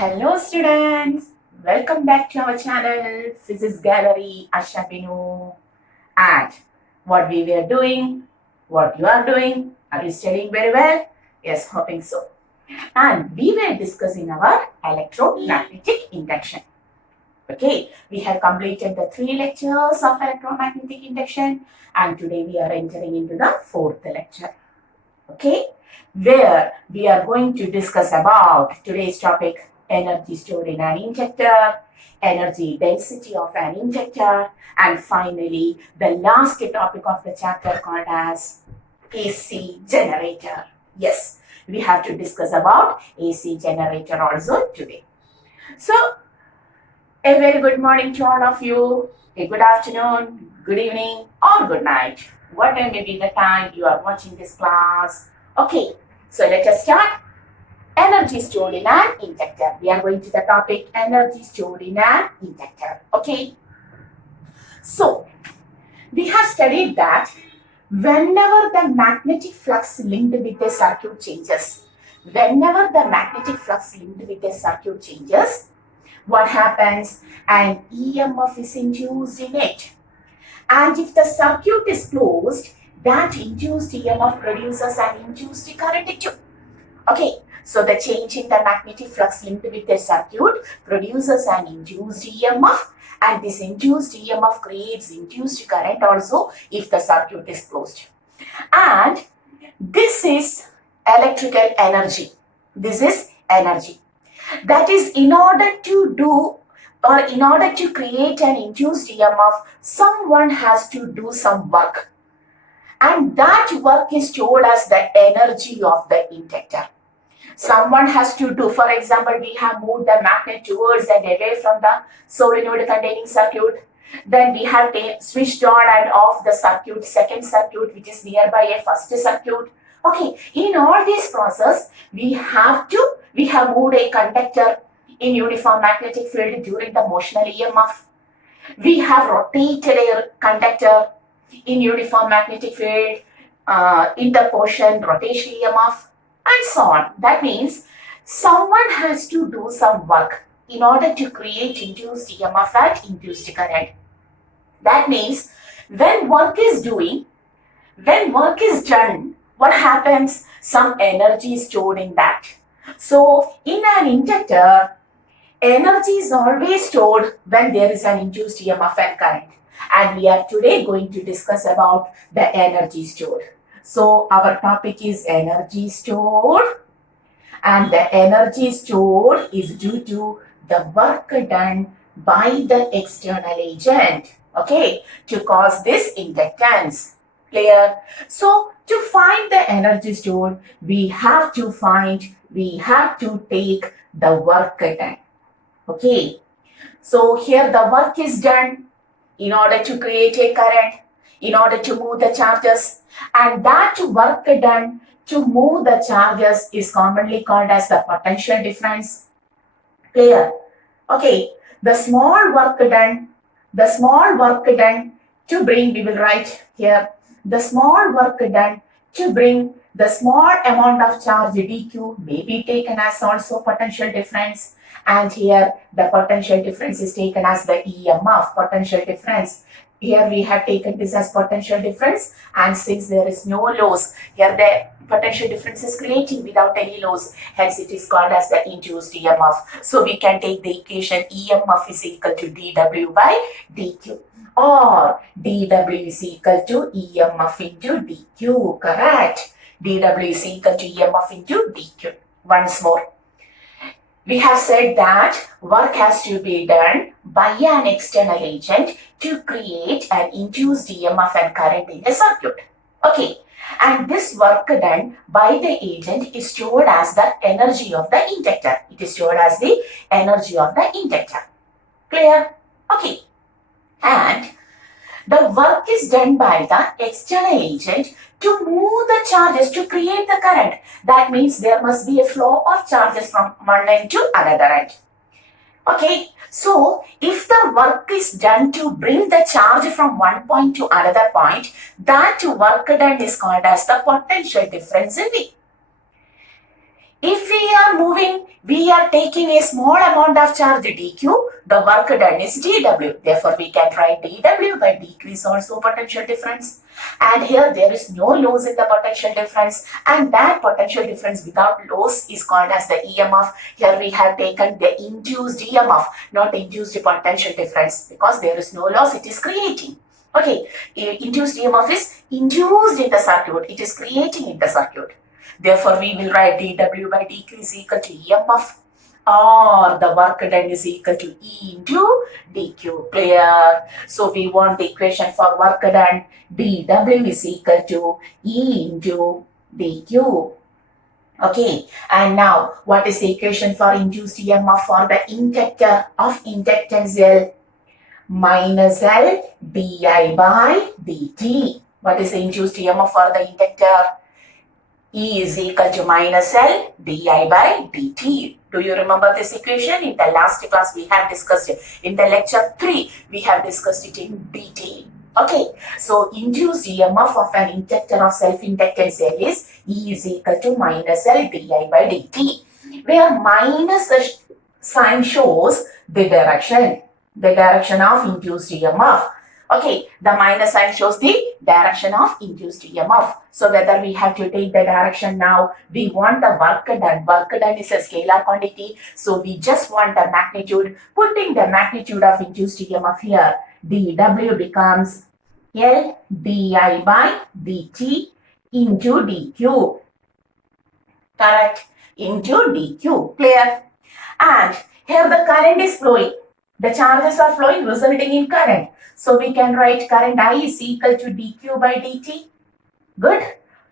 Hello students, welcome back to our channel Physics Gallery Ashabinu. And what we were doing, what you are doing, are you studying very well? Yes, hoping so. And we were discussing our electromagnetic induction. Okay, we have completed the 3 lectures of electromagnetic induction and today we are entering into the 4th lecture. Okay, where we are going to discuss about today's topic, energy stored in an injector, energy density of an injector, and finally the last topic of the chapter called as AC generator. Yes, we have to discuss about AC generator also today. So, a very good morning to all of you, a good afternoon, good evening, or good night. Whatever may be the time you are watching this class. Okay, so let us start. Energy stored in an inductor. We are going to the topic energy stored in an inductor. Okay. So, we have studied that whenever the magnetic flux linked with a circuit changes, what happens? An EMF is induced in it. And if the circuit is closed, that induced EMF produces an induced current too. Okay, so the change in the magnetic flux linked with the circuit produces an induced EMF, and this induced EMF creates induced current also if the circuit is closed. And this is electrical energy. This is energy. That is, in order to create an induced EMF, someone has to do some work. And that work is stored as the energy of the inductor. Someone has to do, for example, we have moved the magnet towards and away from the solenoid containing circuit. Then we have switched on and off the circuit, second circuit, which is nearby a first circuit. Okay, in all this process, we have moved a conductor in uniform magnetic field during the motional EMF. We have rotated a conductor in uniform magnetic field, interposition, rotation EMF, and so on. That means someone has to do some work in order to create induced EMF and induced current. That means when work is done, what happens? Some energy is stored in that. So in an inductor, energy is always stored when there is an induced EMF and current. And we are today going to discuss about the energy stored. So our topic is energy stored, and the energy stored is due to the work done by the external agent, okay, to cause this inductance. Clear? So to find the energy stored, we have to take the work done. Okay, so here the work is done in order to create a current, in order to move the charges, and that work done to move the charges is commonly called as the potential difference. Clear? Okay, the small work done to bring, we will write here, the small work done to bring the small amount of charge dq may be taken as also potential difference. And here the potential difference is taken as the EMF, potential difference. Here we have taken this as potential difference, and since there is no loss, here the potential difference is creating without any loss, hence it is called as the induced EMF. So we can take the equation EMF is equal to dW by dQ, or dW is equal to EMF into dQ, correct? dW is equal to EMF into dQ. Once more, we have said that work has to be done by an external agent to create an induced EMF and current in the circuit. Okay, and this work done by the agent is stored as the energy of the inductor. It is stored as the energy of the inductor. Clear? Okay, and the work is done by the external agent to move the charges to create the current. That means there must be a flow of charges from one end to another end. Okay, so if the work is done to bring the charge from one point to another point, that work done is called as the potential difference in V. If we are moving, we are taking a small amount of charge dq, the work done is dw. Therefore, we can write dw by dq is also potential difference. And here there is no loss in the potential difference, and that potential difference without loss is called as the EMF. Here we have taken the induced EMF, not induced potential difference, because there is no loss, it is creating. Okay, induced EMF is induced in the circuit, it is creating in the circuit. Therefore, we will write dw by dq is equal to EMF, or the work done is equal to E into dq. Clear? So we want the equation for work done, dw is equal to E into dq. Okay, and now what is the equation for induced EMF for the inductor of inductance L? Minus L di by dt. What is the induced EMF for the inductor? E is equal to minus L di by dt. Do you remember this equation? In the last class we have discussed it. In the lecture 3 we have discussed it in detail. Okay, so induced EMF of an inductor of self-inductance L is E is equal to minus L di by dt, where minus the sign shows the direction of induced EMF. Okay, the minus sign shows the direction of induced EMF. So whether we have to take the direction now, we want the work done. Work done is a scalar quantity. So we just want the magnitude. Putting the magnitude of induced EMF here, dW becomes L di by dt into dq. Correct? Into dq. Clear? And here the current is flowing. The charges are flowing, resulting in current. So we can write current I is equal to dq by dt. Good.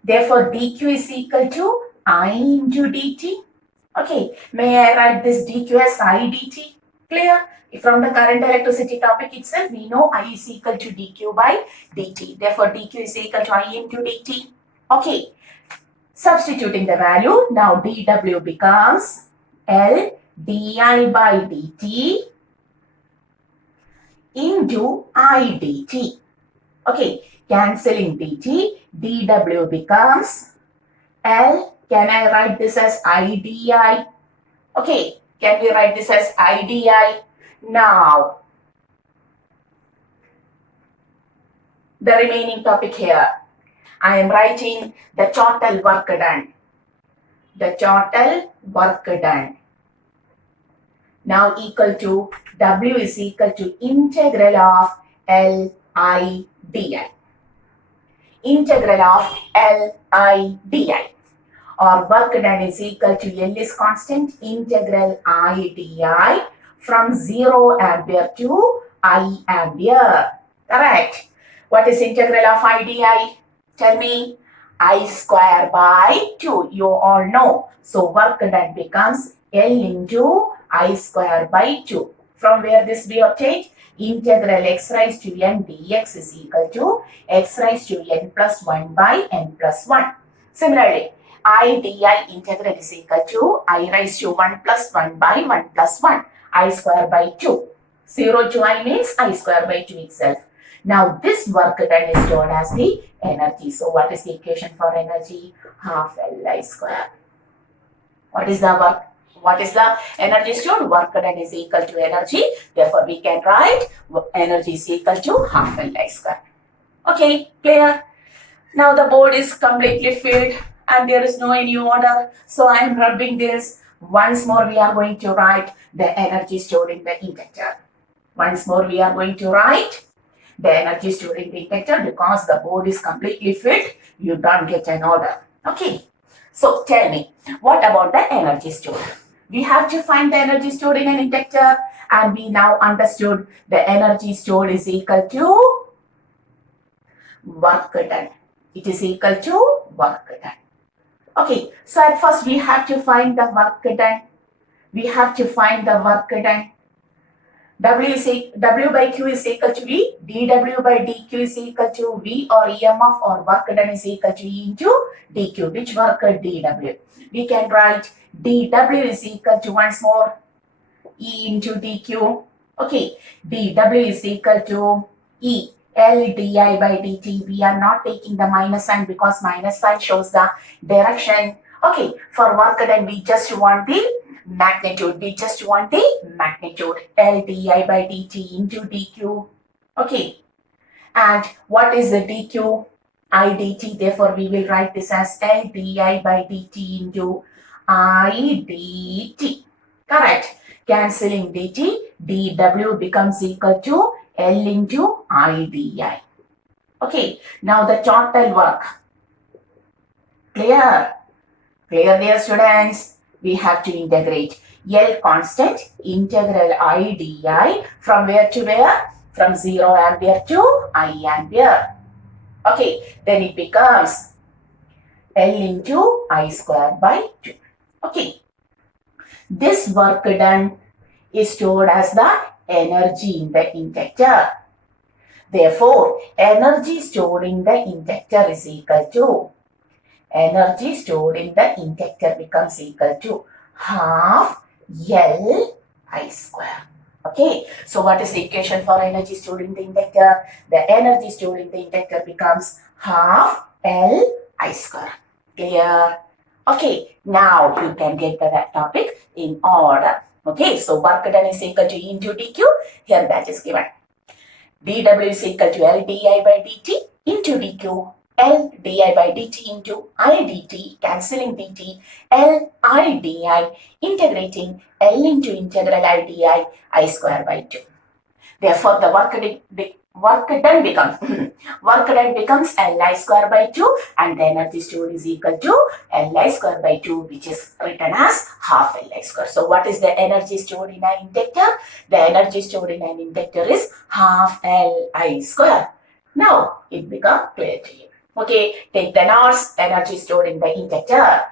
Therefore, dq is equal to I into dt. Okay. May I write this dq as I dt? Clear? From the current electricity topic itself, we know I is equal to dq by dt. Therefore, dq is equal to I into dt. Okay. Substituting the value, now dw becomes L di by dt into I dt. Okay, cancelling dt, dw becomes L. Can I write this as I di? Okay, can we write this as I di? Now, the remaining topic here, I am writing the total work done. The total work done. Now equal to W is equal to integral of L I di. Integral of L I di. Or work done is equal to L is constant, integral I di from 0 ampere to I ampere. Correct. What is integral of I di? Tell me. I square by 2. You all know. So work done becomes L into I square by 2. From where this be obtained? Integral x raised to n dx is equal to x raised to n plus 1 by n plus 1. Similarly, I di integral is equal to I raised to 1 plus 1 by 1 plus 1. I square by 2. 0 to I means I square by 2 itself. Now this work done is stored as the energy. So what is the equation for energy? Half Li square. What is the work? What is the energy stored? Work done is equal to energy. Therefore, we can write energy is equal to half Li square. Okay, clear? Now the board is completely filled and there is no any order. So I am rubbing this. Once more we are going to write the energy stored in the inductor. Once more we are going to write the energy stored in the inductor because the board is completely filled. You don't get an order. Okay. So tell me, what about the energy stored? We have to find the energy stored in an inductor and we now understood the energy stored is equal to work done. It is equal to work done. Okay, so at first we have to find the work done. We have to find the work done. W by Q is equal to V, dW by dQ is equal to V or EMF or work done is equal to E into dQ, which work dW. We can write dW is equal to once more E into dQ. Okay, dW is equal to E L di by dt. We are not taking the minus sign because minus sign shows the direction Okay, for work done, we just want the magnitude. We just want the magnitude. L di by dt into dq. Okay, and what is the dq? I dt. Therefore, we will write this as L di by dt into I dt. Correct. Cancelling dt, dw becomes equal to L into I di. Okay, now the total work. Clear? Clear, dear students? We have to integrate L constant, integral I di from where to where? From 0 ampere to I ampere. Okay, then it becomes L into I square by 2. Okay, this work done is stored as the energy in the inductor. Therefore, energy stored in the inductor is equal to energy stored in the inductor becomes equal to half L I square. Okay, so what is the equation for energy stored in the inductor? The energy stored in the inductor becomes half L I square. Clear? Okay, now you can get the topic in order. Okay, so work done is equal to E into dq. Here that is given. dw is equal to L di by dt into dq. L di by dt into I dt, cancelling dt, L I di, integrating L into integral I di, I square by 2. Therefore, the work done becomes L I square by 2 and the energy stored is equal to L I square by 2, which is written as half L I square. So, what is the energy stored in an inductor? The energy stored in an inductor is half L I square. Now, it becomes clear to you. Okay, take the notes, energy stored in the inductor.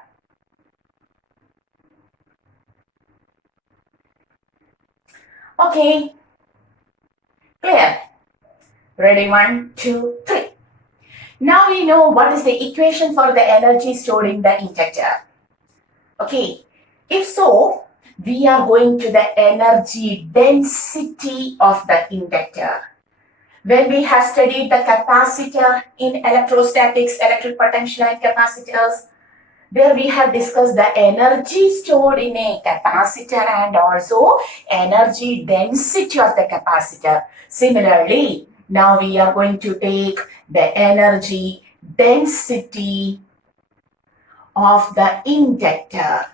Okay, clear? Ready? 1, 2, 3. Now we know what is the equation for the energy stored in the inductor. Okay, if so, we are going to the energy density of the inductor. When we have studied the capacitor in electrostatics, electric potential and capacitors, there we have discussed the energy stored in a capacitor and also energy density of the capacitor. Similarly, now we are going to take the energy density of the inductor.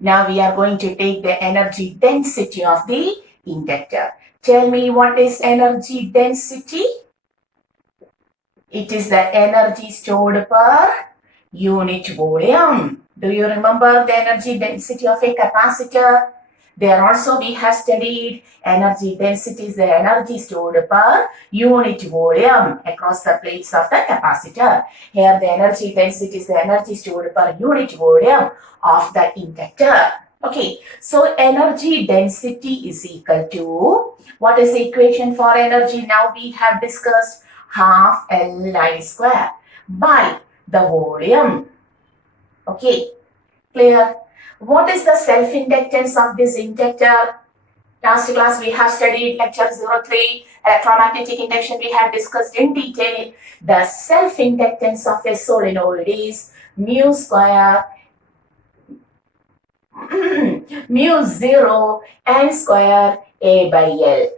Now we are going to take the energy density of the inductor. Tell me, what is energy density? It is the energy stored per unit volume. Do you remember the energy density of a capacitor? There also we have studied energy density is the energy stored per unit volume across the plates of the capacitor. Here the energy density is the energy stored per unit volume of the inductor. Okay, so energy density is equal to, what is the equation for energy? Now we have discussed half Li square by the volume. Okay, clear? What is the self-inductance of this inductor? Last class we have studied lecture 03, electromagnetic induction. We have discussed in detail the self-inductance of a solenoid is mu square mu 0 n square A by L.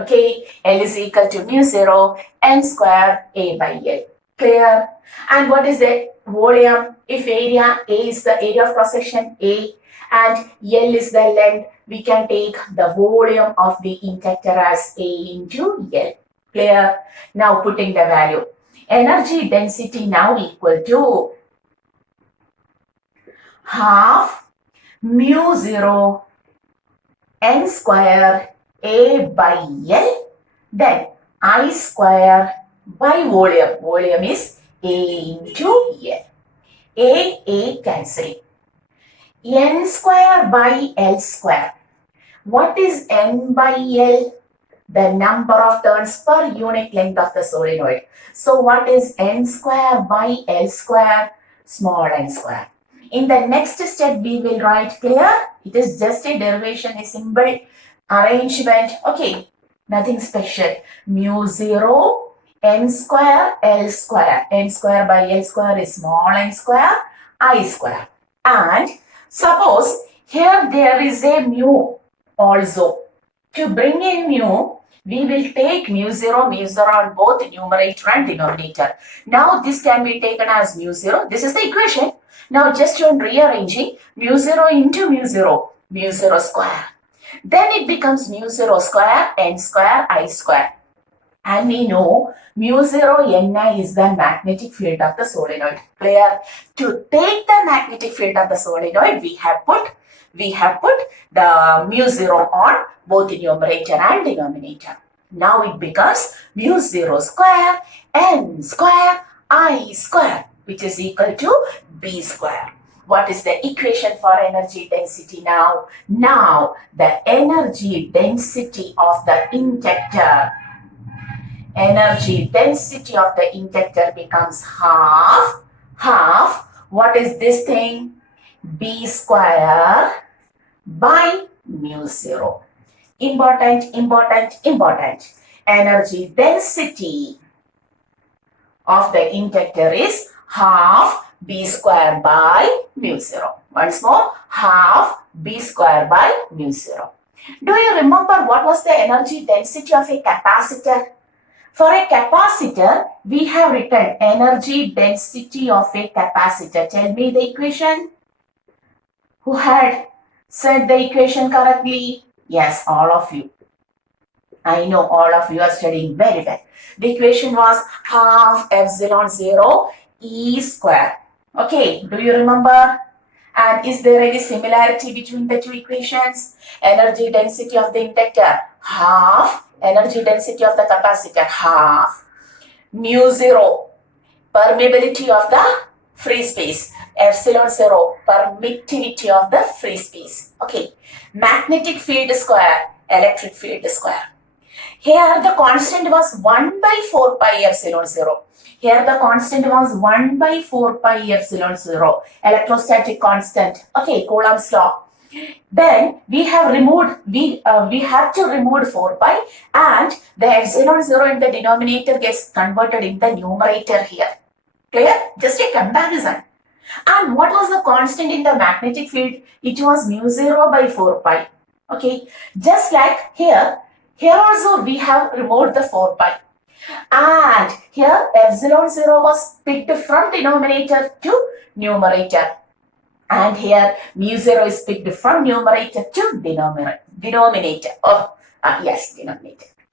Okay, L is equal to mu 0 n square A by L. Clear? And what is the volume? If area A is the area of cross section A and L is the length, we can take the volume of the inductor as A into L. Clear? Now putting the value. Energy density now equal to half mu 0 n square A by L, then I square by volume. Volume is A into L. A cancelling. N square by L square. What is N by L? The number of turns per unit length of the solenoid. So what is N square by L square? Small n square. In the next step, we will write clear. It is just a derivation, a symbol arrangement. Okay, nothing special. Mu 0 n square L square. N square by L square is small n square I square. And suppose here there is a mu also. To bring in mu, we will take mu 0 on both numerator and denominator. Now this can be taken as mu 0. This is the equation. Now just on rearranging mu 0 into mu 0 square. Then it becomes mu 0 square n square I square. And we know mu 0 Ni is the magnetic field of the solenoid. Clear? To take the magnetic field of the solenoid, we have put the mu 0 on both the numerator and denominator. Now it becomes mu 0 square n square I square, which is equal to B square. What is the equation for energy density now? Now the energy density of the inductor becomes half. What is this thing? B square by mu 0. Important. Energy density of the inductor is half B square by mu 0. Once more, half B square by mu 0. Do you remember what was the energy density of a capacitor? For a capacitor, we have written energy density of a capacitor. Tell me the equation. Who had said the equation correctly? Yes, all of you. I know all of you are studying very well. The equation was half epsilon 0 E square. Okay, do you remember? And is there any similarity between the two equations? Energy density of the inductor, half. Energy density of the capacitor, half. Mu 0, permeability of the free space. Epsilon 0, permittivity of the free space. Okay. Magnetic field square, electric field square. Here the constant was 1 by 4 pi epsilon 0. Here the constant was 1 by 4 pi epsilon 0. Electrostatic constant. Okay, Coulomb's law. Then we have removed, we have to remove 4 pi, and the epsilon 0 in the denominator gets converted in the numerator here. Clear? Just a comparison. And what was the constant in the magnetic field? It was mu 0 by 4 pi. Okay. Just like here also we have removed the 4 pi. And here epsilon 0 was picked from denominator to numerator. And here mu 0 is picked from numerator to denominator. Denominator.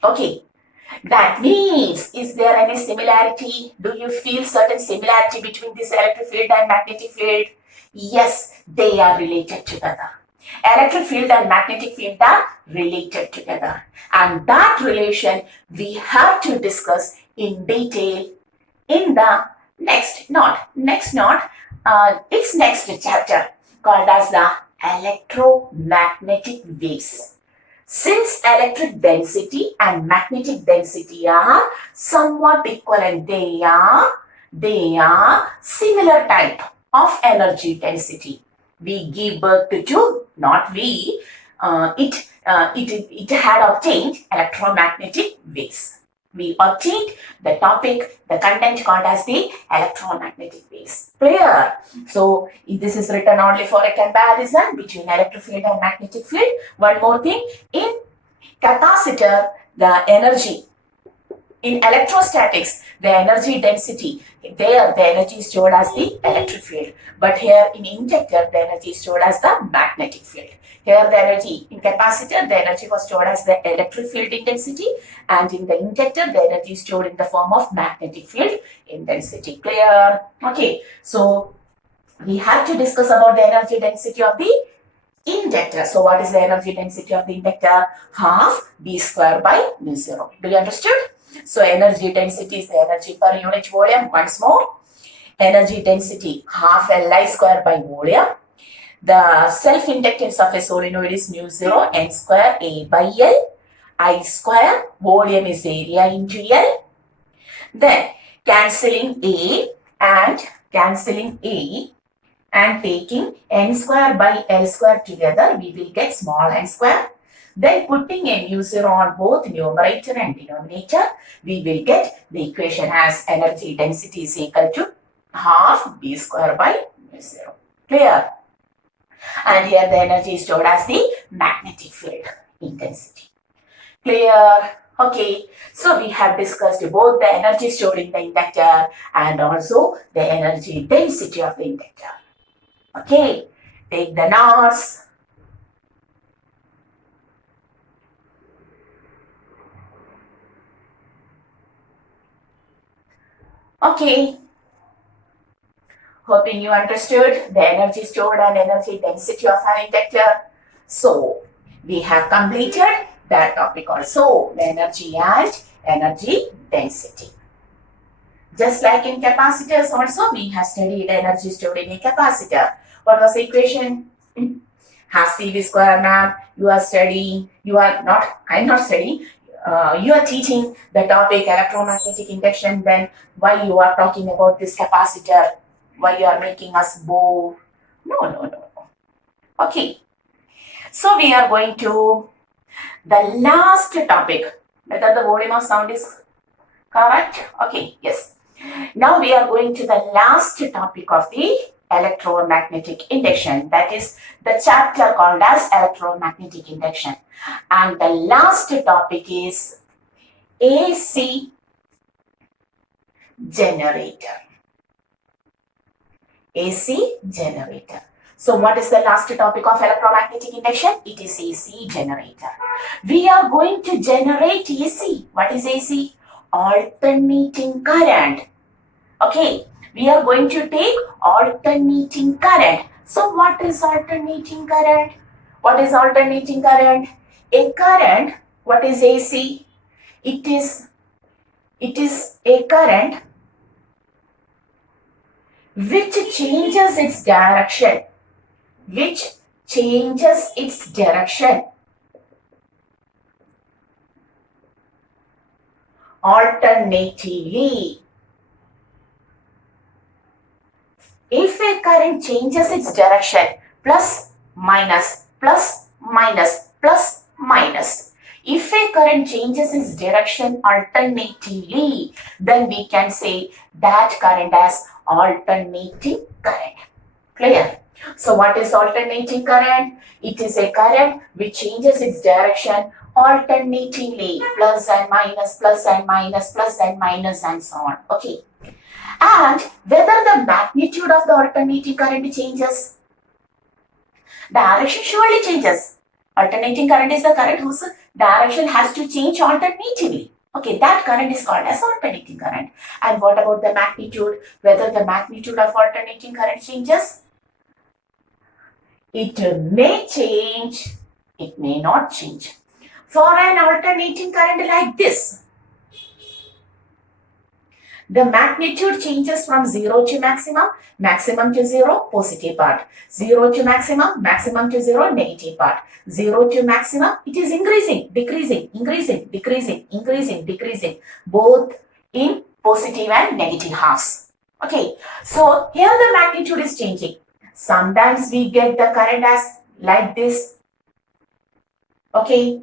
Okay. That means, is there any similarity? Do you feel certain similarity between this electric field and magnetic field? Yes, they are related together. Electric field and magnetic field are related together. And that relation we have to discuss in detail in the next chapter called as the electromagnetic waves. Since electric density and magnetic density are somewhat equivalent, they are similar type of energy density. We give birth to, not we, it had obtained electromagnetic waves. We obtained the topic, the content called as the electromagnetic waves. Clear? So this is written only for a comparison between electric field and magnetic field. One more thing, in capacitor, the energy, in electrostatics, the energy density, there the energy is stored as the electric field. But here in inductor, the energy is stored as the magnetic field. Here the energy, in capacitor, the energy was stored as the electric field intensity, and in the inductor, the energy is stored in the form of magnetic field intensity. Clear? Okay, so we have to discuss about the energy density of the inductor. So what is the energy density of the inductor? Half B square by mu 0. Do you understood? So energy density is the energy per unit volume. Once more, energy density half Li square by volume. The self-inductance of a solenoid is mu 0 n square A by L. I square, volume is area into L. Then cancelling A and taking n square by L square together, we will get small n square. Then putting a mu 0 on both numerator and denominator, we will get the equation as energy density is equal to half b square by mu 0. Clear? And here the energy is stored as the magnetic field intensity. Clear? Okay, so we have discussed both the energy stored in the inductor and also the energy density of the inductor. Okay, take the notes. Okay, hoping you understood the energy stored and energy density of an inductor. So, we have completed that topic also, the energy and energy density. Just like in capacitors also, we have studied energy stored in a capacitor. What was the equation? Half CV square, ma'am. You are studying, I'm not studying. You are teaching the topic electromagnetic induction, then why you are talking about this capacitor? Why you are making us bore? No. Okay. So we are going to the last topic. Whether the volume of sound is correct? Okay, yes. Now we are going to the last topic of the electromagnetic induction. That is the chapter called as electromagnetic induction. And the last topic is AC generator. AC generator. So what is the last topic of electromagnetic induction? It is AC generator. We are going to generate AC. What is AC? Alternating current. Okay, we are going to take alternating current. So what is alternating current? What is alternating current? A current, what is AC? It is a current which changes its direction. Alternatively. If a current changes its direction, plus, minus, plus, minus, plus, minus. If a current changes its direction alternatively, then we can say that current as alternating current. Clear? So what is alternating current? It is a current which changes its direction alternatingly, plus and minus, plus and minus, plus and minus, and so on. Okay. And whether the magnitude of the alternating current changes, direction surely changes. Alternating current is the current whose direction has to change alternatively. Okay, that current is called as alternating current. And what about the magnitude? Whether the magnitude of alternating current changes? It may change, it may not change. For an alternating current like this, the magnitude changes from 0 to maximum, maximum to 0, positive part. 0 to maximum, maximum to 0, negative part. 0 to maximum, it is increasing, decreasing, increasing, decreasing, increasing, decreasing, both in positive and negative halves. Okay, so here the magnitude is changing. Sometimes we get the current as like this. Okay,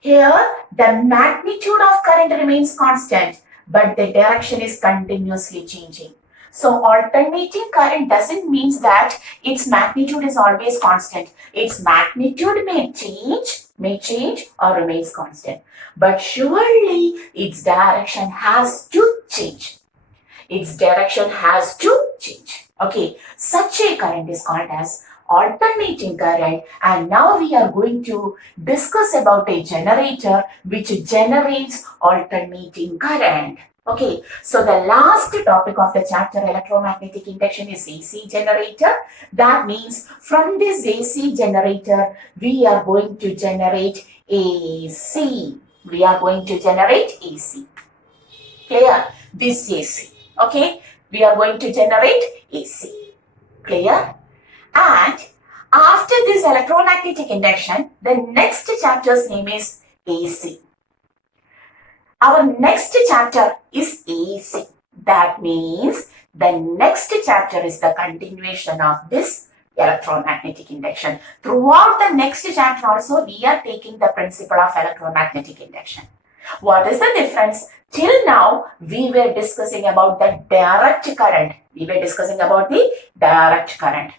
here the magnitude of current remains constant, but the direction is continuously changing. So alternating current doesn't mean that its magnitude is always constant. Its magnitude may change or remains constant. But surely its direction has to change. Its direction has to change. Okay, such a current is called as alternating current, and now we are going to discuss about a generator which generates alternating current. Okay, so the last topic of the chapter electromagnetic induction is AC generator. That means from this AC generator we are going to generate AC. We are going to generate AC. Clear? This AC. Okay, we are going to generate AC. Clear? And after this electromagnetic induction, the next chapter's name is AC. Our next chapter is AC. That means the next chapter is the continuation of this electromagnetic induction. Throughout the next chapter also, we are taking the principle of electromagnetic induction. What is the difference? Till now, we were discussing about the direct current. We were discussing about the direct current.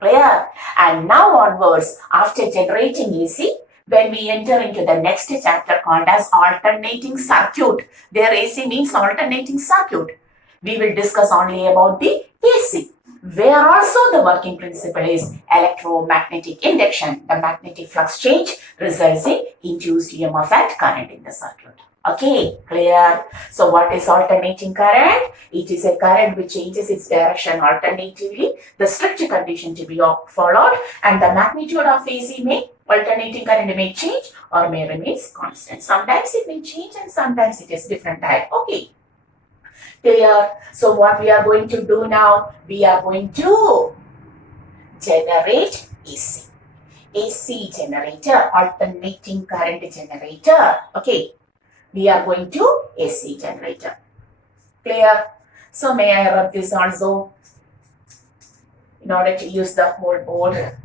Clear? And now onwards, after generating AC, when we enter into the next chapter called as alternating circuit, there AC means alternating circuit. We will discuss only about the AC, where also the working principle is electromagnetic induction. The magnetic flux change results in induced EMF and current in the circuit. Okay, clear? So what is alternating current? It is a current which changes its direction alternatively, the strict condition to be followed, and the magnitude of AC may, alternating current may change or may remain constant. Sometimes it may change and sometimes it is different type. Okay, clear? So what we are going to do now? We are going to generate AC. AC generator, alternating current generator. Okay. We are going to AC generator. Clear? So may I rub this also in order to use the whole board.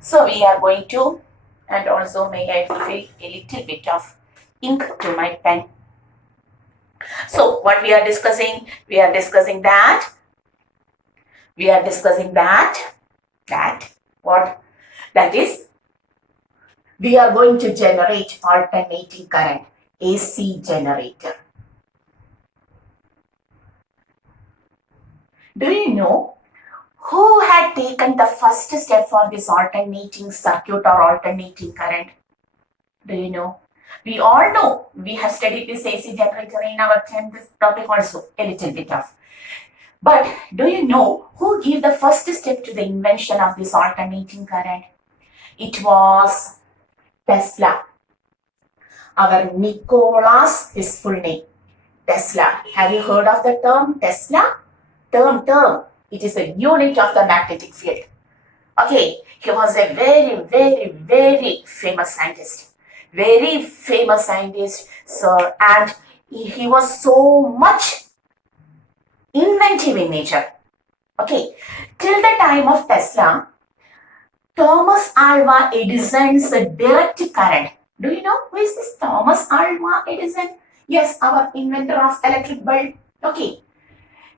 So we are going to, and also may I fill a little bit of ink to my pen. So what we are discussing? We are discussing that what? That is, we are going to generate alternating current. AC generator. Do you know who had taken the first step for this alternating circuit or alternating current? Do you know? We all know. We have studied this AC generator in our 10th topic also, a little bit of. But do you know who gave the first step to the invention of this alternating current? It was Tesla. Our Nicholas, his full name, Tesla. Have you heard of the term Tesla? Term. It is a unit of the magnetic field. Okay, he was a very famous scientist. Very famous scientist, sir, and he was so much inventive in nature. Okay, till the time of Tesla, Thomas Alva Edison's direct current. Do you know who is this Thomas Alva Edison? Yes, our inventor of electric bulb. Okay.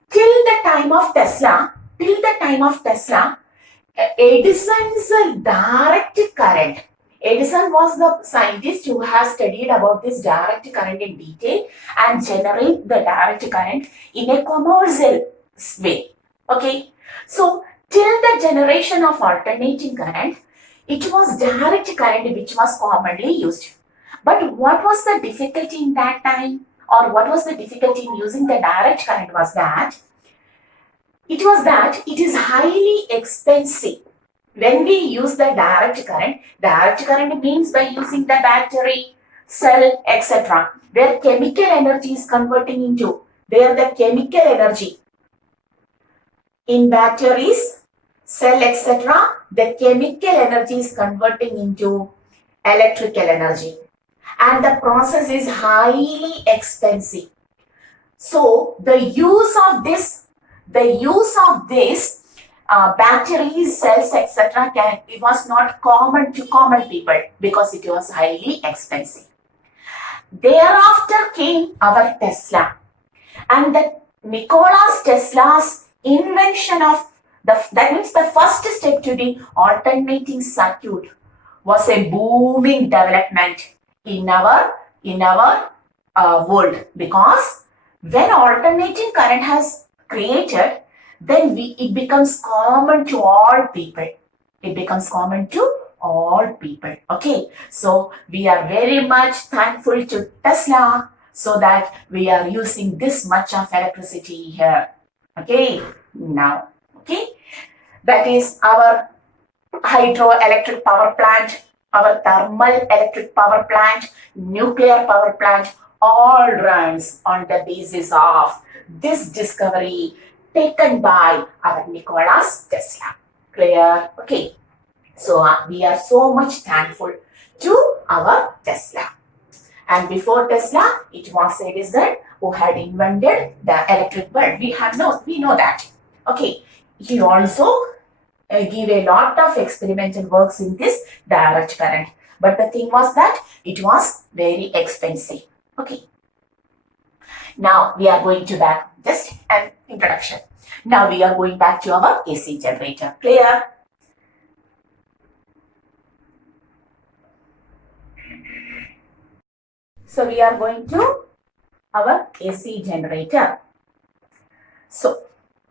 Till the time of Tesla, Edison's direct current. Edison was the scientist who has studied about this direct current in detail and generate the direct current in a commercial way. Okay. So, till the generation of alternating current, it was direct current which was commonly used. But what was the difficulty in that time, or what was the difficulty in using the direct current was that it is highly expensive. When we use the direct current means by using the battery, cell, etc. Where chemical energy is converting into, where the chemical energy in batteries, cell, etc., the chemical energy is converting into electrical energy, and the process is highly expensive. So the use of this batteries, cells, etc., it was not common to common people because it was highly expensive. Thereafter came our Tesla, and the Nikola Tesla's invention of that means the first step to the alternating circuit was a booming development in our world, because when alternating current has created, then it becomes common to all people. Okay, so we are very much thankful to Tesla so that we are using this much of electricity here. Okay, now. Okay, that is our hydroelectric power plant, our thermal electric power plant, nuclear power plant, all runs on the basis of this discovery taken by our Nikola Tesla. Clear? Okay. So we are so much thankful to our Tesla. And before Tesla, it was Edison who had invented the electric bulb. We know that. Okay. He also give a lot of experimental works in this direct current. But the thing was that it was very expensive. Okay. Now we are going to back, just an introduction. Now we are going back to our AC generator. Clear? So we are going to our AC generator. So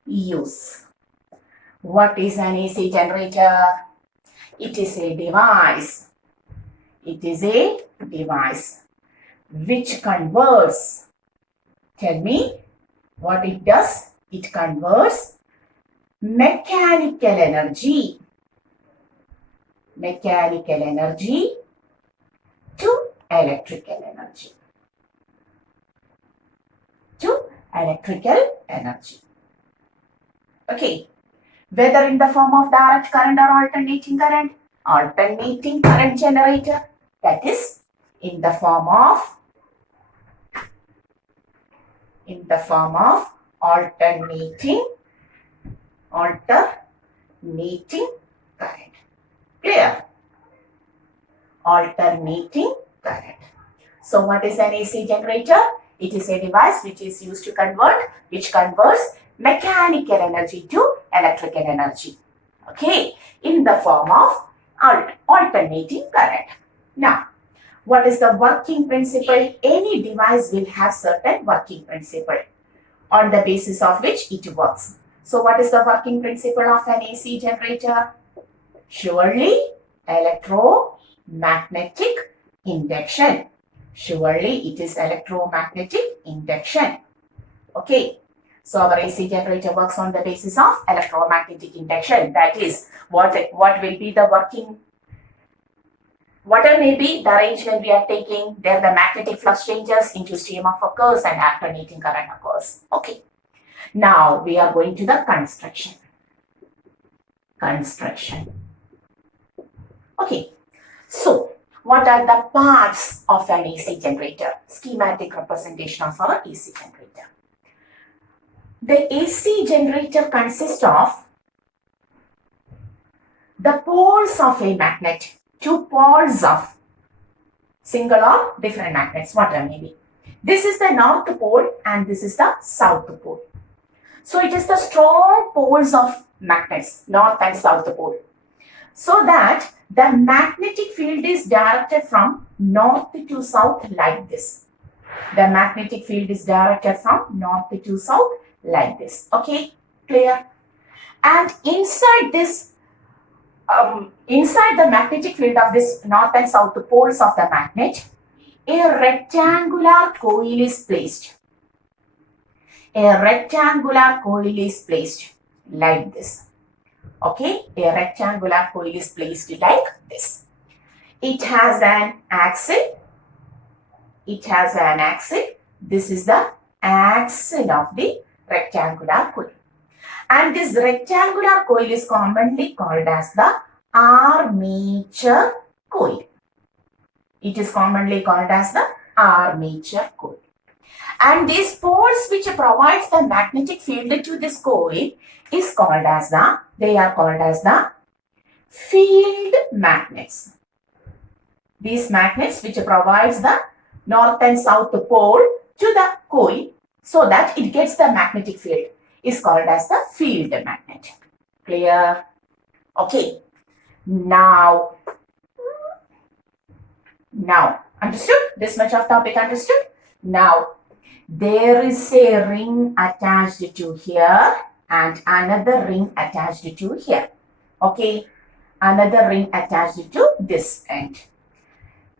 use. What is an AC generator? It is a device. It is a device which converts. Tell me what it does. It converts mechanical energy to electrical energy. Okay. Whether in the form of direct current or alternating current generator, that is in the form of alternating current. Clear? Alternating current. So what is an AC generator? It is a device which is used to converts mechanical energy to electrical energy. Okay, in the form of alternating current. Now, what is the working principle? Any device will have certain working principle on the basis of which it works. So what is the working principle of an AC generator? Surely electromagnetic induction. Surely it is electromagnetic induction. Okay. So our AC generator works on the basis of electromagnetic induction. That is, what will be the working, whatever may be the arrangement we are taking, there the magnetic flux changes, induced EMF occurs and alternating current occurs. Okay. Now we are going to the construction. Okay. So what are the parts of an AC generator? Schematic representation of our AC generator. The AC generator consists of the poles of a magnet, two poles of single or different magnets, whatever may be. This is the north pole and this is the south pole. So it is the strong poles of magnets, north and south pole. So that the magnetic field is directed from north to south like this. The magnetic field is directed from north to south like this. Okay, clear? And inside this, inside the magnetic field of this north and south poles of the magnet, a rectangular coil is placed. Like this. Okay, a rectangular coil is placed like this. It has an axle. This is the axle of the rectangular coil. And this rectangular coil is commonly called as the armature coil. It is commonly called as the armature coil. And these poles which provides the magnetic field to this coil is called as the, they are called as the field magnets. These magnets which provides the north and south pole to the coil so that it gets the magnetic field is called as the field magnet. Clear? Okay. Now understood? This much of topic understood? Now there is a ring attached to here and another ring attached to here. Okay. Another ring attached to this end.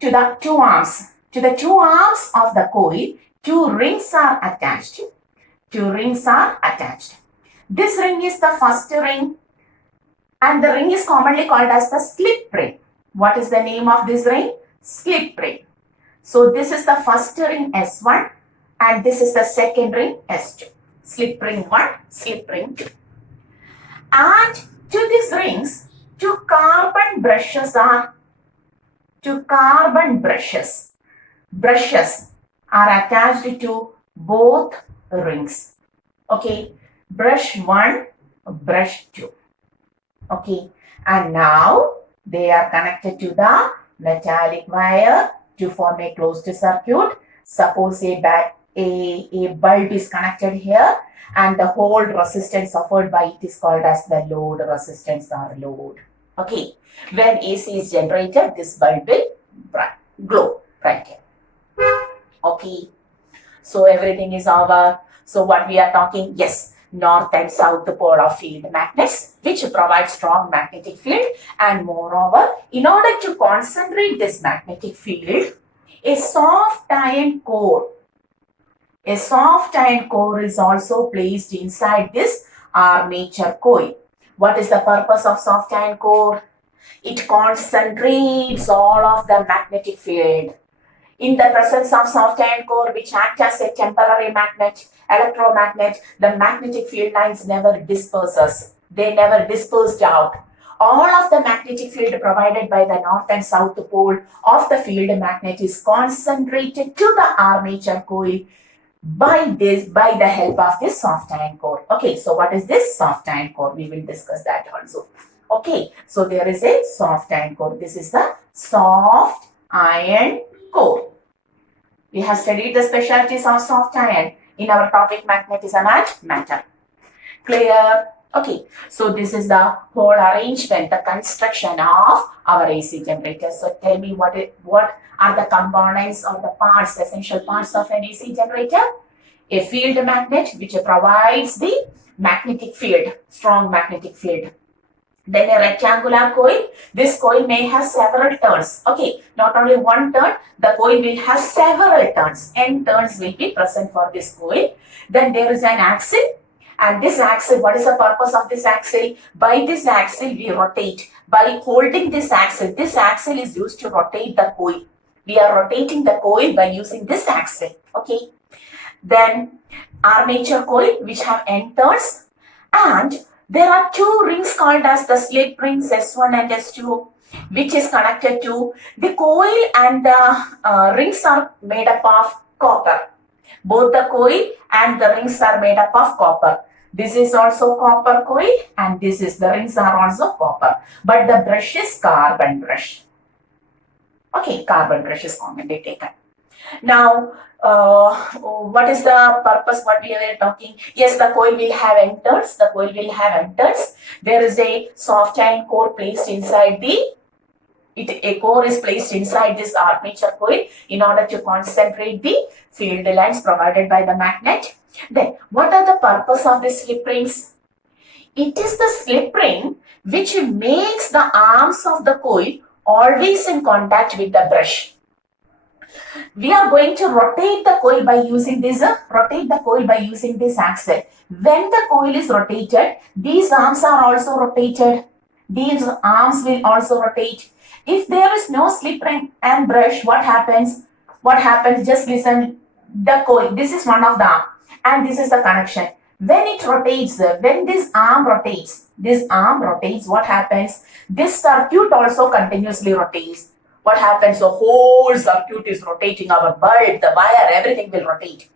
To the two arms. To the two arms of the coil, two rings are attached. This ring is the first ring and the ring is commonly called as the slip ring. What is the name of this ring? Slip ring. So this is the first ring S1 and this is the second ring S2. Slip ring 1, slip ring 2. And to these rings, two carbon brushes are attached to both rings. Okay, brush 1, brush 2. Okay, and now they are connected to the metallic wire to form a closed circuit. Suppose a bulb is connected here, and the whole resistance offered by it is called as the load resistance or load. Okay, when AC is generated, this bulb will glow right here. Okay, so everything is over. So what we are talking, yes, north and south pole of field magnets, which provide strong magnetic field, and moreover, in order to concentrate this magnetic field, a soft iron core is also placed inside this armature coil. What is the purpose of soft iron core? It concentrates all of the magnetic field. In the presence of soft iron core, which act as a temporary magnet, electromagnet, the magnetic field lines never disperses. They never dispersed out. All of the magnetic field provided by the north and south pole of the field magnet is concentrated to the armature coil by the help of this soft iron core. Okay, so what is this soft iron core? We will discuss that also. Okay, so there is a soft iron core. This is the soft iron core. We have studied the specialties of soft iron in our topic magnetism and matter. Clear? Okay, so this is the whole arrangement, the construction of our AC generator. So tell me what are the components or the parts, essential parts of an AC generator? A field magnet which provides the magnetic field, strong magnetic field. Then a rectangular coil. This coil may have several turns. Okay, not only one turn, the coil will have several turns. N turns will be present for this coil. Then there is an axle. And this axle, what is the purpose of this axle? By this axle, we rotate. By holding this axle is used to rotate the coil. We are rotating the coil by using this axle. Okay. Then armature coil, which have N turns. And there are two rings called as the slip rings S1 and S2, which is connected to the coil, and the rings are made up of copper. Both the coil and the rings are made up of copper. This is also copper coil, and the rings are also copper. But the brush is carbon brush. Okay, carbon brush is commonly taken. Now, what is the purpose? What we were talking? Yes, the coil will have N turns. There is a soft iron core placed inside a core is placed inside this armature coil in order to concentrate the field lines provided by the magnet. Then, what are the purpose of the slip rings? It is the slip ring which makes the arms of the coil always in contact with the brush. We are going to rotate the coil by using this axle. When the coil is rotated, these arms are also rotated. These arms will also rotate. If there is no slip ring and brush, what happens? Just listen. The coil, this is one of the arm, and this is the connection. When it rotates, when this arm rotates, what happens? This circuit also continuously rotates. What happens? The whole circuit is rotating. Our bulb, the wire, everything will rotate.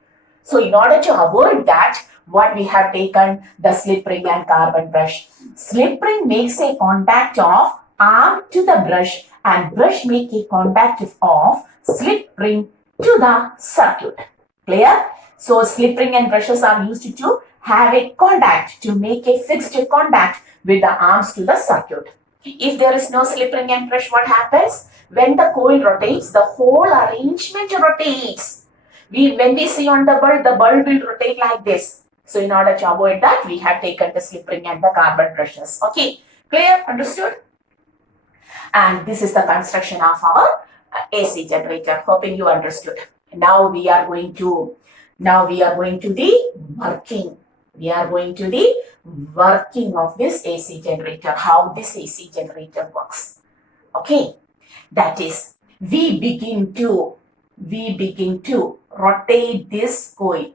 So in order to avoid that, what we have taken, the slip ring and carbon brush. Slip ring makes a contact of arm to the brush, and brush make a contact of slip ring to the circuit. Clear? So slip ring and brushes are used to have a contact, to make a fixed contact with the arms to the circuit. If there is no slip ring and brush, what happens? When the coil rotates, the whole arrangement rotates. When we see on the bulb will rotate like this. So in order to avoid that, we have taken the slip ring and the carbon brushes. Okay, clear? Understood? And this is the construction of our AC generator. Hoping you understood. Now we are going to the working. We are going to the working of this AC generator, how this AC generator works. Okay, that is, we begin to rotate this coil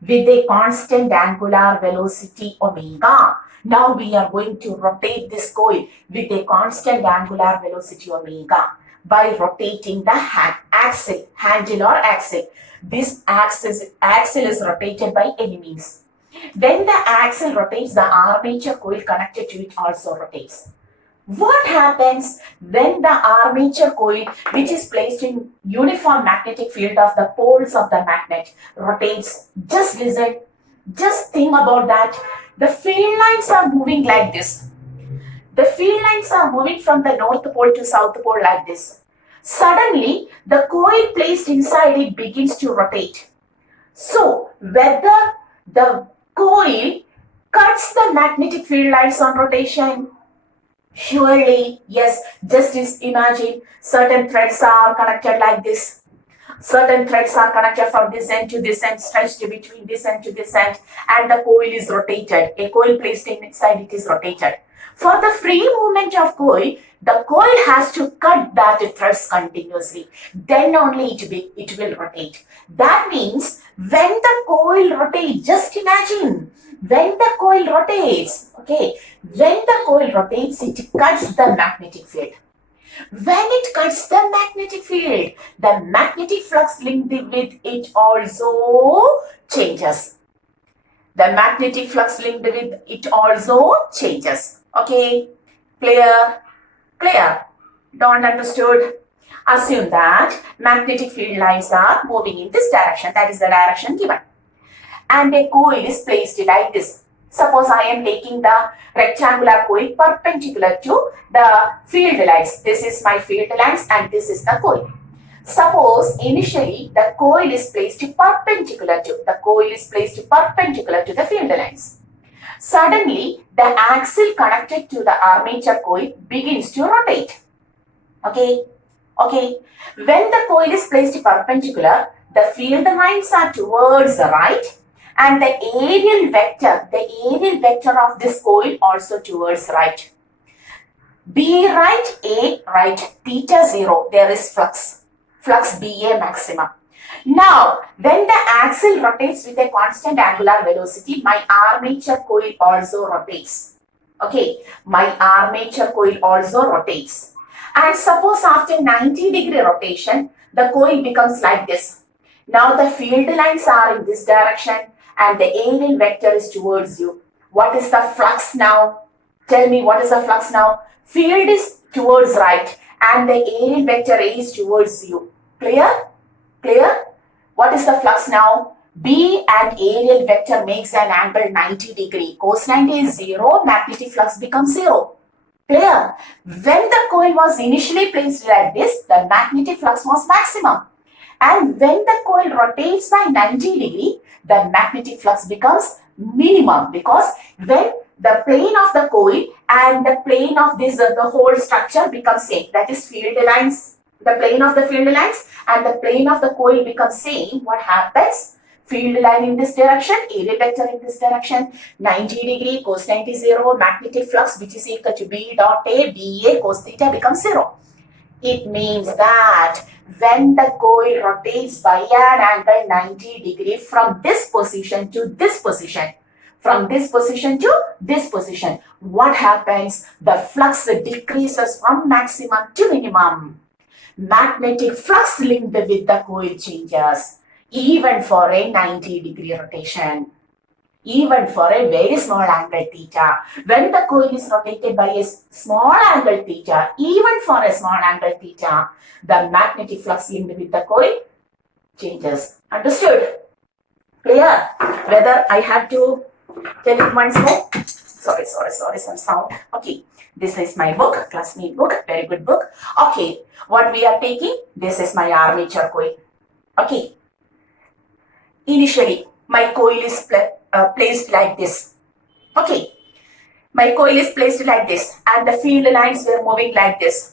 with a constant angular velocity omega. Now we are going to rotate this coil with a constant angular velocity omega by rotating the handle or axle. This axle is rotated by any means. When the axle rotates, the armature coil connected to it also rotates. What happens when the armature coil, which is placed in uniform magnetic field of the poles of the magnet, rotates? Just listen, just think about that. The field lines are moving like this. The field lines are moving from the north pole to south pole like this. Suddenly, the coil placed inside it begins to rotate. So, whether the coil cuts the magnetic field lines on rotation? Surely, yes. Just imagine certain threads are connected like this. Certain threads are connected from this end to this end, stretched between this end to this end, and the coil is rotated. A coil placed inside it is rotated. For the free movement of coil, the coil has to cut that threads continuously. Then only it will rotate. That means when the coil rotates, just imagine, when the coil rotates, okay, when the coil rotates, it cuts the magnetic field. When it cuts the magnetic field, the magnetic flux linked with it also changes. The magnetic flux linked with it also changes. Okay, clear? Clear? Don't understood? Assume that magnetic field lines are moving in this direction. That is the direction given. And a coil is placed like this. Suppose I am taking the rectangular coil perpendicular to the field lines. This is my field lines and this is the coil. Suppose initially the coil is placed perpendicular to the field lines. Suddenly the axle connected to the armature coil begins to rotate. Okay. When the coil is placed perpendicular, the field lines are towards the right, and the aerial vector of this coil also towards right. B right, A right, theta 0, there is flux BA maximum. Now, when the axle rotates with a constant angular velocity, my armature coil also rotates. Okay, my armature coil also rotates. And suppose after 90-degree rotation, the coil becomes like this. Now the field lines are in this direction and the aerial vector is towards you. What is the flux now? Tell me, what is the flux now? Field is towards right and the aerial vector is towards you. Clear? Clear? What is the flux now? B and aerial vector makes an angle 90 degree. Cosine is 0, magnetic flux becomes 0. Clear? When the coil was initially placed like this, the magnetic flux was maximum. And when the coil rotates by 90 degree, the magnetic flux becomes minimum, because when the plane of the coil and the plane of this the whole structure becomes same, that is field lines, the plane of the field lines and the plane of the coil becomes same, what happens? Field line in this direction, area vector in this direction, 90 degree, cos 90 0, magnetic flux which is equal to B dot A, BA cos theta becomes 0. It means that when the coil rotates by an angle 90 degree from this position to this position, from this position to this position, what happens? The flux decreases from maximum to minimum. Magnetic flux linked with the coil changes, even for a 90 degree rotation, even for a very small angle theta. When the coil is rotated by a small angle theta, even for a small angle theta, the magnetic flux linked with the coil changes. Understood? Clear? Whether I have to tell it once more? Sorry, some sound. Okay, this is my book, classmate book, very good book. Okay, what we are taking? This is my armature coil. Okay, initially my coil is placed like this. Okay, my coil is placed like this and the field lines were moving like this.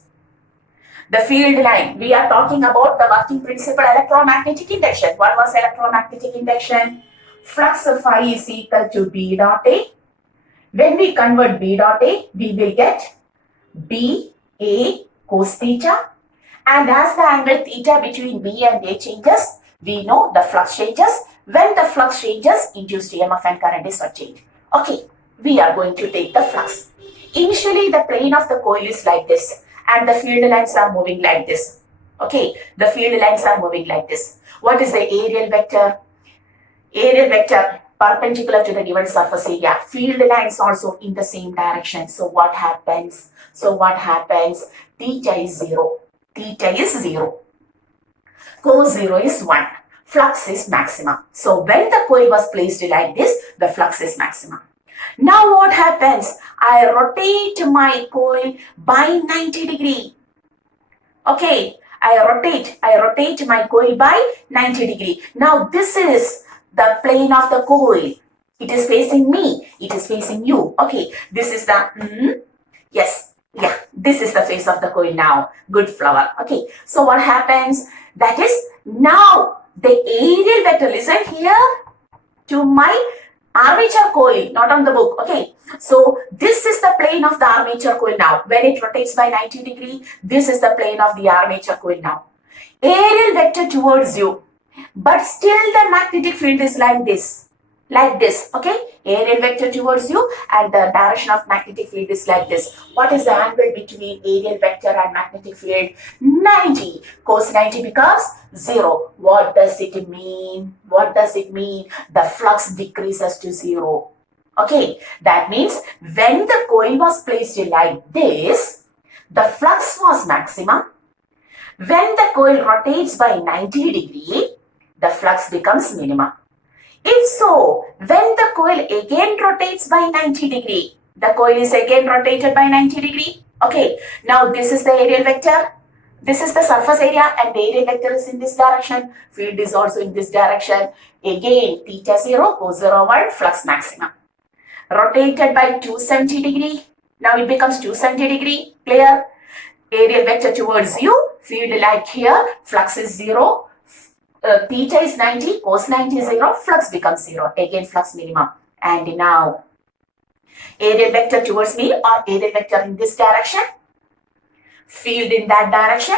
The field line, we are talking about the working principle electromagnetic induction. What was electromagnetic induction? Flux of phi is equal to B dot A. When we convert B dot A, we will get B A cos theta. And as the angle theta between B and A changes, we know the flux changes. When the flux changes, induced EMF and current is changed. Okay, we are going to take the flux. Initially, the plane of the coil is like this and the field lines are moving like this. Okay, the field lines are moving like this. What is the aerial vector? Aerial vector perpendicular to the given surface area. Field lines also in the same direction. So what happens? Theta is 0. Theta is 0. Cos 0 is 1. Flux is maximum. So when the coil was placed like this, the flux is maximum. Now what happens? I rotate my coil by 90 degree. Okay, I rotate my coil by 90 degree. Now this is the plane of the coil. It is facing me. It is facing you. Okay, this is the, this is the face of the coil now. Good flower. Okay, so what happens? That is, now the aerial vector, listen here to my armature coil, not on the book. Okay, so this is the plane of the armature coil now. When it rotates by 90 degree, this is the plane of the armature coil now. Aerial vector towards you, but still the magnetic field is like this, okay? Aerial vector towards you and the direction of magnetic field is like this. What is the angle between aerial vector and magnetic field? 90. Cos 90 becomes 0. What does it mean? The flux decreases to 0. Okay, that means when the coil was placed like this, the flux was maximum. When the coil rotates by 90 degree, the flux becomes minimum. If so, when the coil again rotates by 90 degree, the coil is again rotated by 90 degree. Okay, now this is the aerial vector. This is the surface area and the aerial vector is in this direction. Field is also in this direction. Again, theta 0, cos 0, 1, flux maximum. Rotated by 270 degree. Now it becomes 270 degree. Clear? Aerial vector towards you. Field like here. Flux is 0. Theta is 90, cos 90 is 0, flux becomes 0, again flux minimum. And now, aerial vector towards me or aerial vector in this direction, field in that direction.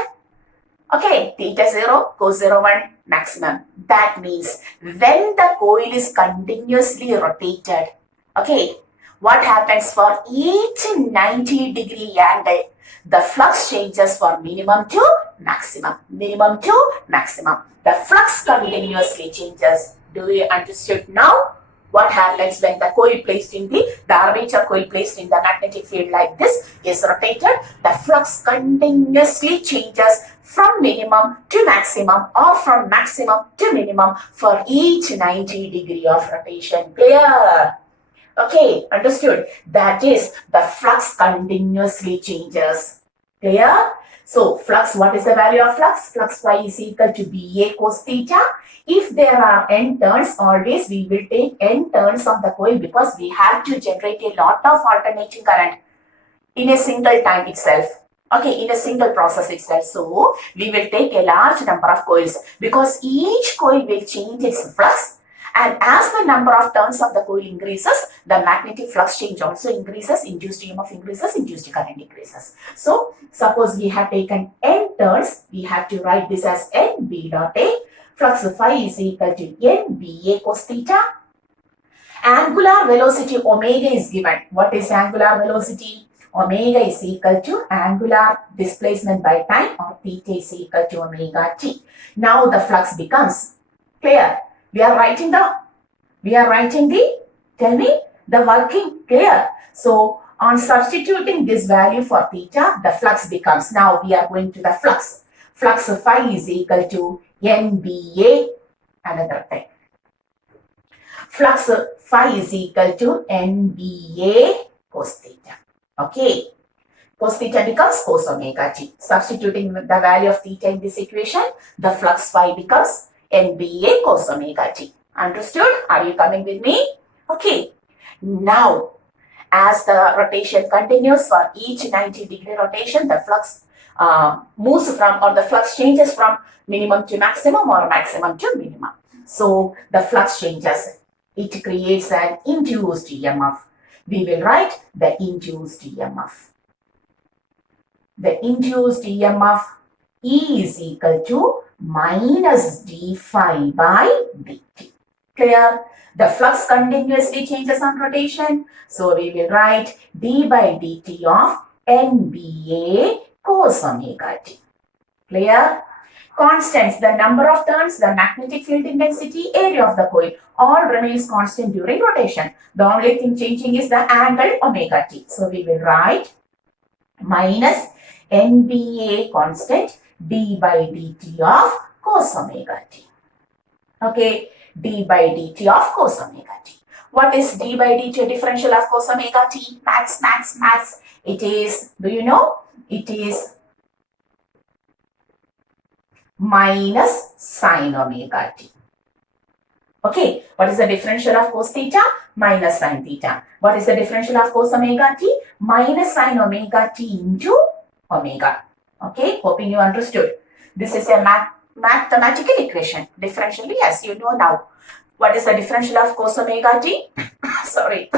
Okay, theta 0, cos 0, 1, maximum. That means when the coil is continuously rotated, okay, what happens for each 90 degree angle? The flux changes for minimum to maximum. The flux continuously changes. Do you understood now? What happens when the coil placed in the armature coil placed in the magnetic field like this is rotated? The flux continuously changes from minimum to maximum or from maximum to minimum for each 90 degree of rotation. Clear? Okay, understood. That is, the flux continuously changes. Clear? So, flux, what is the value of flux? Flux phi is equal to BA cos theta. If there are n turns, always we will take n turns of the coil because we have to generate a lot of alternating current in a single time itself. Okay, in a single process itself. So, we will take a large number of coils because each coil will change its flux. And as the number of turns of the coil increases, the magnetic flux change also increases, induced EMF increases, induced current increases. So, suppose we have taken n turns, we have to write this as NB dot A. Flux phi is equal to NBA cos theta. Angular velocity omega is given. What is angular velocity? Omega is equal to angular displacement by time or theta is equal to omega t. Now the flux becomes clear. We are writing the, tell me, the working. Clear? So, on substituting this value for theta, the flux becomes, now we are going to the flux. Flux phi is equal to NBA, another thing. Flux phi is equal to NBA cos theta. Okay. Cos theta becomes cos omega t. Substituting the value of theta in this equation, the flux phi becomes NBA cos omega t. Understood? Are you coming with me? Okay. Now, as the rotation continues for each 90 degree rotation, the flux moves from, or the flux changes from minimum to maximum or maximum to minimum. So, the flux changes. It creates an induced EMF. We will write the induced EMF. The induced EMF E is equal to minus d phi by dt. Clear? The flux continuously changes on rotation. So we will write d by dt of NBA cos omega t. Clear? Constants, the number of turns, the magnetic field intensity, area of the coil, all remains constant during rotation. The only thing changing is the angle omega t. So we will write minus NBA constant d by dt of cos omega t. Okay, d by dt of cos omega t. What is d by dt differential of cos omega t? Maths. It is, do you know? It is minus sine omega t. Okay, what is the differential of cos theta? Minus sine theta. What is the differential of cos omega t? Minus sine omega t into omega. Okay, hoping you understood. This is a mathematical equation. Differentially, as you know now. What is the differential of cos omega t? sorry.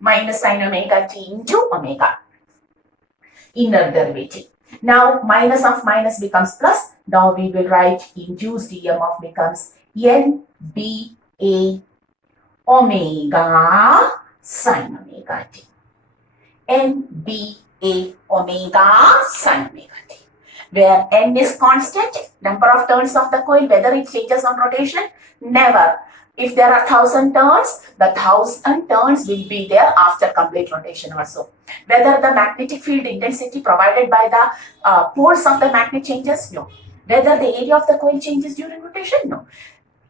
Minus sine omega t into omega. Inner derivative. Now, minus of minus becomes plus. Now, we will write induced EMF becomes NBA omega sine omega t. NBA omega sine omega t. Where n is constant, number of turns of the coil, whether it changes on rotation, never. If there are 1000 turns, the 1000 turns will be there after complete rotation also. Whether the magnetic field intensity provided by the poles of the magnet changes, no. Whether the area of the coil changes during rotation, no.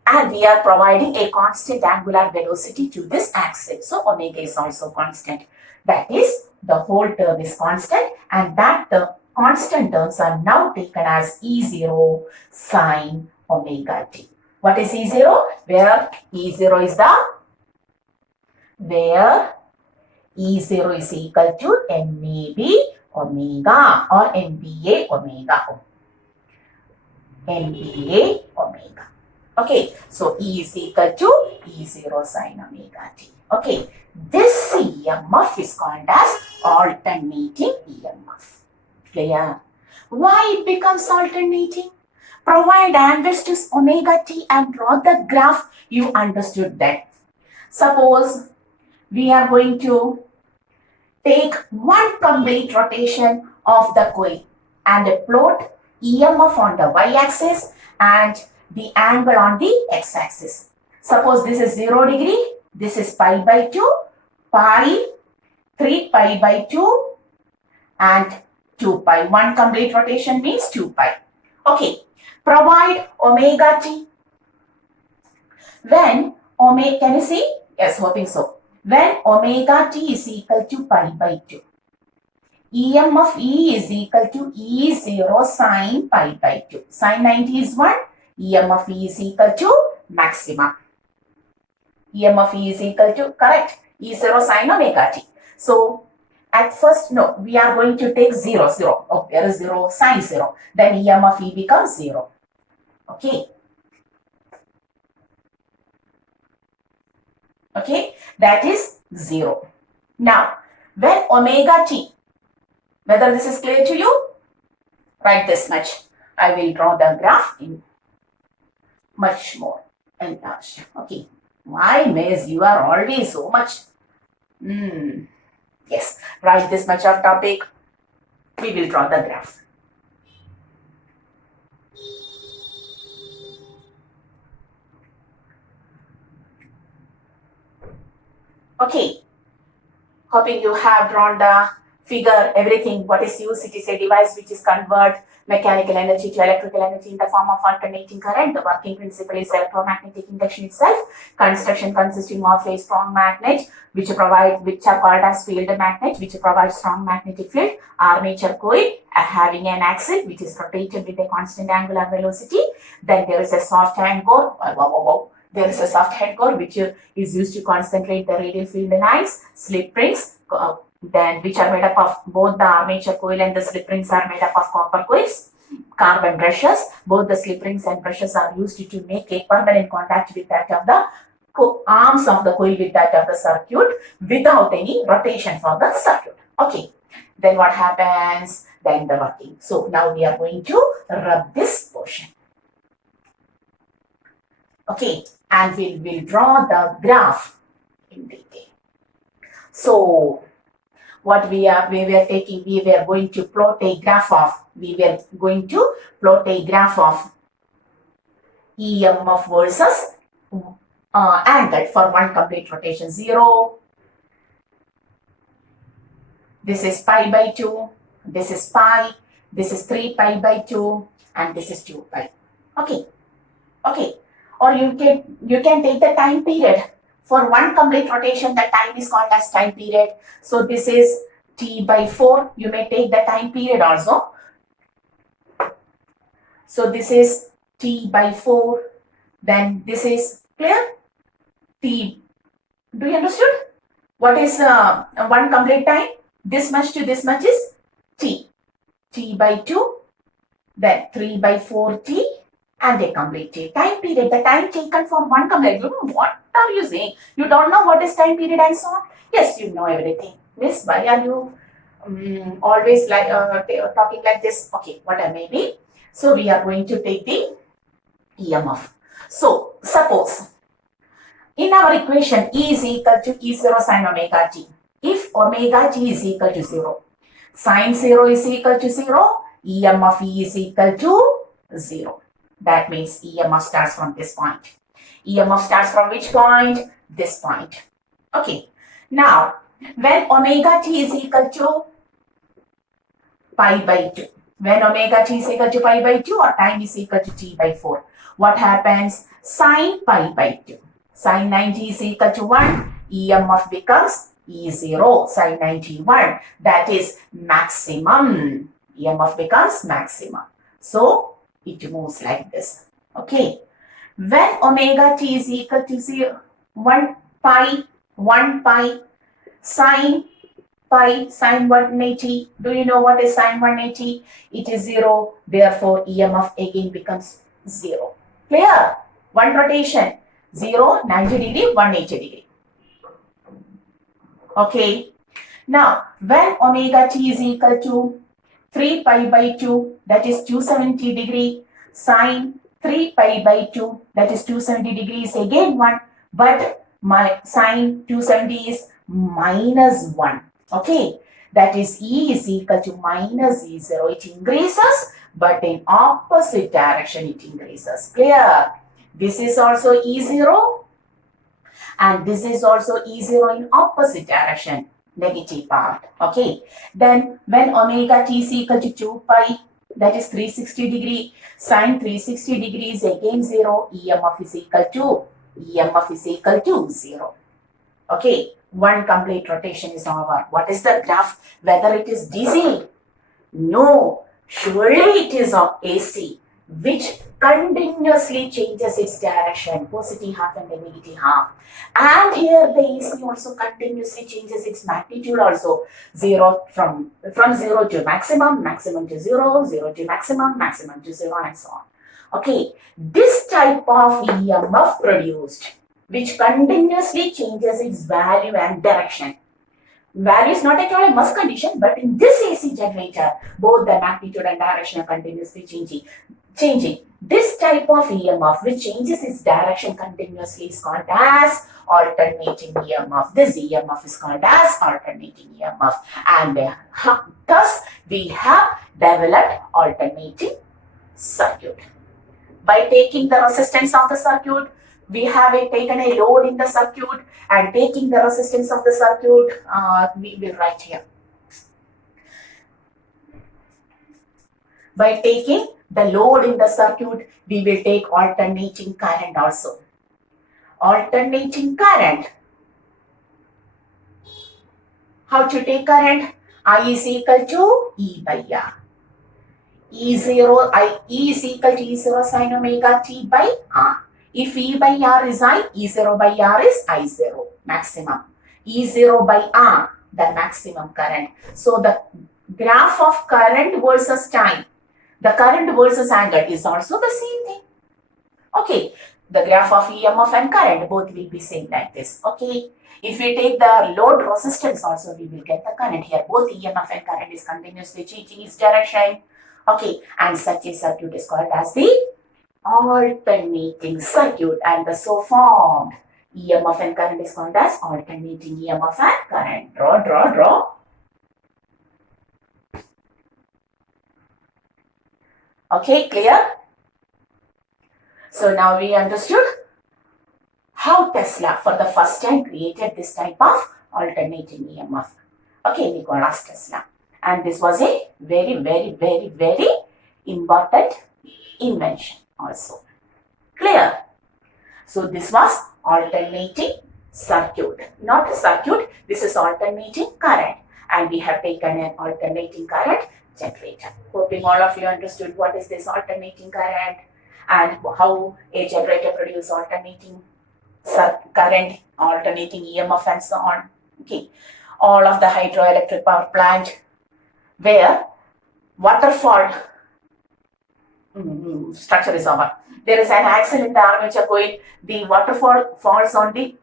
And we are providing a constant angular velocity to this axis. So omega is also constant. That is, the whole term is constant, and that the constant terms are now taken as E0 sine omega t. What is E0? Where E0 is equal to NAB omega or NBA omega. NBA omega. Okay, so E is equal to E0 sine omega t. Okay, this EMF is called as alternating EMF. Clear? Why it becomes alternating? Provide angles to omega t and draw the graph. You understood that. Suppose we are going to take one complete rotation of the coil and plot EMF on the y-axis and the angle on the x-axis. Suppose this is 0 degree, this is pi by 2, pi, 3 pi by 2 and 2 pi. One complete rotation means 2 pi. Okay, provide omega t. When omega, can you see? Yes, hoping so. When omega t is equal to pi by 2, EMF E is equal to E0 sine pi by 2. Sine 90 is 1. EMF E is equal to maximum. EMF E is equal to, correct, E0 sine omega t. So, at first, no, we are going to take 0. Oh, there is 0, sine 0. Then EMF E becomes 0. Okay. Okay, that is 0. Now, when omega t, whether this is clear to you, write this much. I will draw the graph in much more enlarged. Okay. Why, Miss? You are always so much. Yes, write this much of topic. We will draw the graph. Okay. Hoping you have drawn the figure, everything. What is used? It is a device which is convert mechanical energy to electrical energy in the form of alternating current. The working principle is electromagnetic induction itself. Construction consisting of a strong magnet which are called as field magnet, which provides strong magnetic field. Armature coil having an axle which is rotated with a constant angular velocity. Then there is a soft hand core. There is a soft hand core which is used to concentrate the radial field lines. Slip rings, then which are made up of both the armature coil and the slip rings are made up of copper coils. Carbon brushes, both the slip rings and brushes are used to make a permanent contact with that of the arms of the coil with that of the circuit without any rotation for the circuit. Okay, then what happens? Then the working. So now we are going to rub this portion. Okay, and we will draw the graph in detail. So, what we were taking, we were going to plot a graph of, EMF versus angle for one complete rotation. 0. This is pi by 2. This is pi. This is 3 pi by 2. And this is 2 pi. Okay. Okay. Or you can take the time period. For one complete rotation, the time is called as time period. So this is T by 4. You may take the time period also. So this is T by 4. Then this is clear? T. Do you understood? What is one complete time? This much to this much is T. T by 2. Then 3 by 4 T. And a complete T. Time period. The time taken for one complete. What are you saying? You don't know what is time period and so on? Yes, you know everything. Miss, why are you always like talking like this? Okay, whatever may be. So we are going to take the EMF. So suppose in our equation E is equal to E0 sin omega t. If omega t is equal to 0, sin 0 is equal to 0, EMF E is equal to 0. That means EMF starts from this point. EMF starts from which point? This point. Okay. Now, when omega t is equal to pi by 2, when omega t is equal to pi by 2 or time is equal to t by 4, what happens? Sin pi by 2. Sin 90 is equal to 1. EMF becomes E0 sin 91. That is maximum. EMF becomes maximum. So, it moves like this. Okay. When omega t is equal to 0, 1 pi, sin pi, sin 180. Do you know what is sin 180? It is 0. Therefore, EMF again becomes 0. Clear? One rotation. 0, 90 degree, 180 degree. Okay. Now, when omega t is equal to 3 pi by 2, that is 270 degree, sine 3 pi by 2, that is 270 degrees, again 1, but my sine 270 is minus 1. Okay, that is E is equal to minus E0. It increases, but in opposite direction it increases. Clear? This is also E0 and this is also E0 in opposite direction. Negative part. Okay. Then when omega t is equal to 2 pi, that is 360 degree, sine 360 degrees again 0, EMF is equal to 0. Okay. One complete rotation is over. What is the graph? Whether it is DC? No. Surely it is of AC, which continuously changes its direction, positive half and the negative half. And here the AC also continuously changes its magnitude also. 0 from 0 to maximum, maximum to 0, 0 to maximum, maximum to 0 and so on. Okay, this type of EMF produced, which continuously changes its value and direction. Value is not at all a must condition, but in this AC generator, both the magnitude and direction are continuously changing. This type of EMF, which changes its direction continuously, is called as alternating EMF. This EMF is called as alternating EMF. And thus, we have developed alternating circuit. By taking the resistance of the circuit, we have taken a load in the circuit, and taking the resistance of the circuit, we will write here. By taking the load in the circuit, we will take alternating current also. Alternating current. How to take current? I is equal to E by R. E is equal to E0 sin omega t by R. If E by R is I, E0 by R is I0, maximum. E0 by R, the maximum current. So the graph of current versus time, the current versus angle is also the same thing. Okay, the graph of EMF and current both will be same like this. Okay, if we take the load resistance also, we will get the current here. Both EMF and current is continuously changing its direction. Okay, and such a circuit is called as the alternating circuit, and the so formed EMF and current is called as alternating EMF and current. Draw. Okay, clear? So now we understood how Tesla for the first time created this type of alternating EMF. Okay, Nikola Tesla. And this was a very, very, very, very important invention also. Clear? So this was alternating circuit. Not a circuit, this is alternating current. And we have taken an alternating current generator. Hoping all of you understood what is this alternating current and how a generator produces alternating current, alternating EMF and so on. Okay. All of the hydroelectric power plant where waterfall structure is over. There is an axle in the armature coil. The water falls on the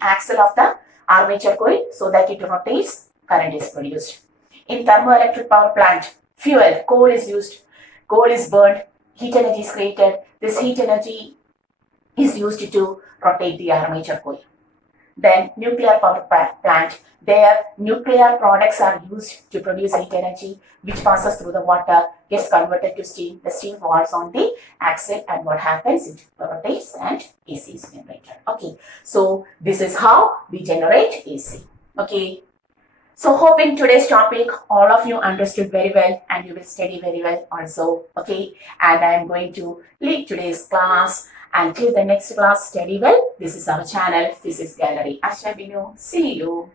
axle of the armature coil so that it rotates. Current is produced. In thermoelectric power plant, fuel, coal is used. Coal is burned. Heat energy is created. This heat energy is used to rotate the armature coil. Then nuclear power plant, their nuclear products are used to produce heat energy which passes through the water, gets converted to steam. The steam falls on the axle and what happens? It rotates and AC is generated. Okay, so this is how we generate AC. Okay, so hoping today's topic all of you understood very well and you will study very well also. Okay, and I am going to leave today's class. Until the next class, study well. This is our channel, Physics Gallery. Asha Binu. See you.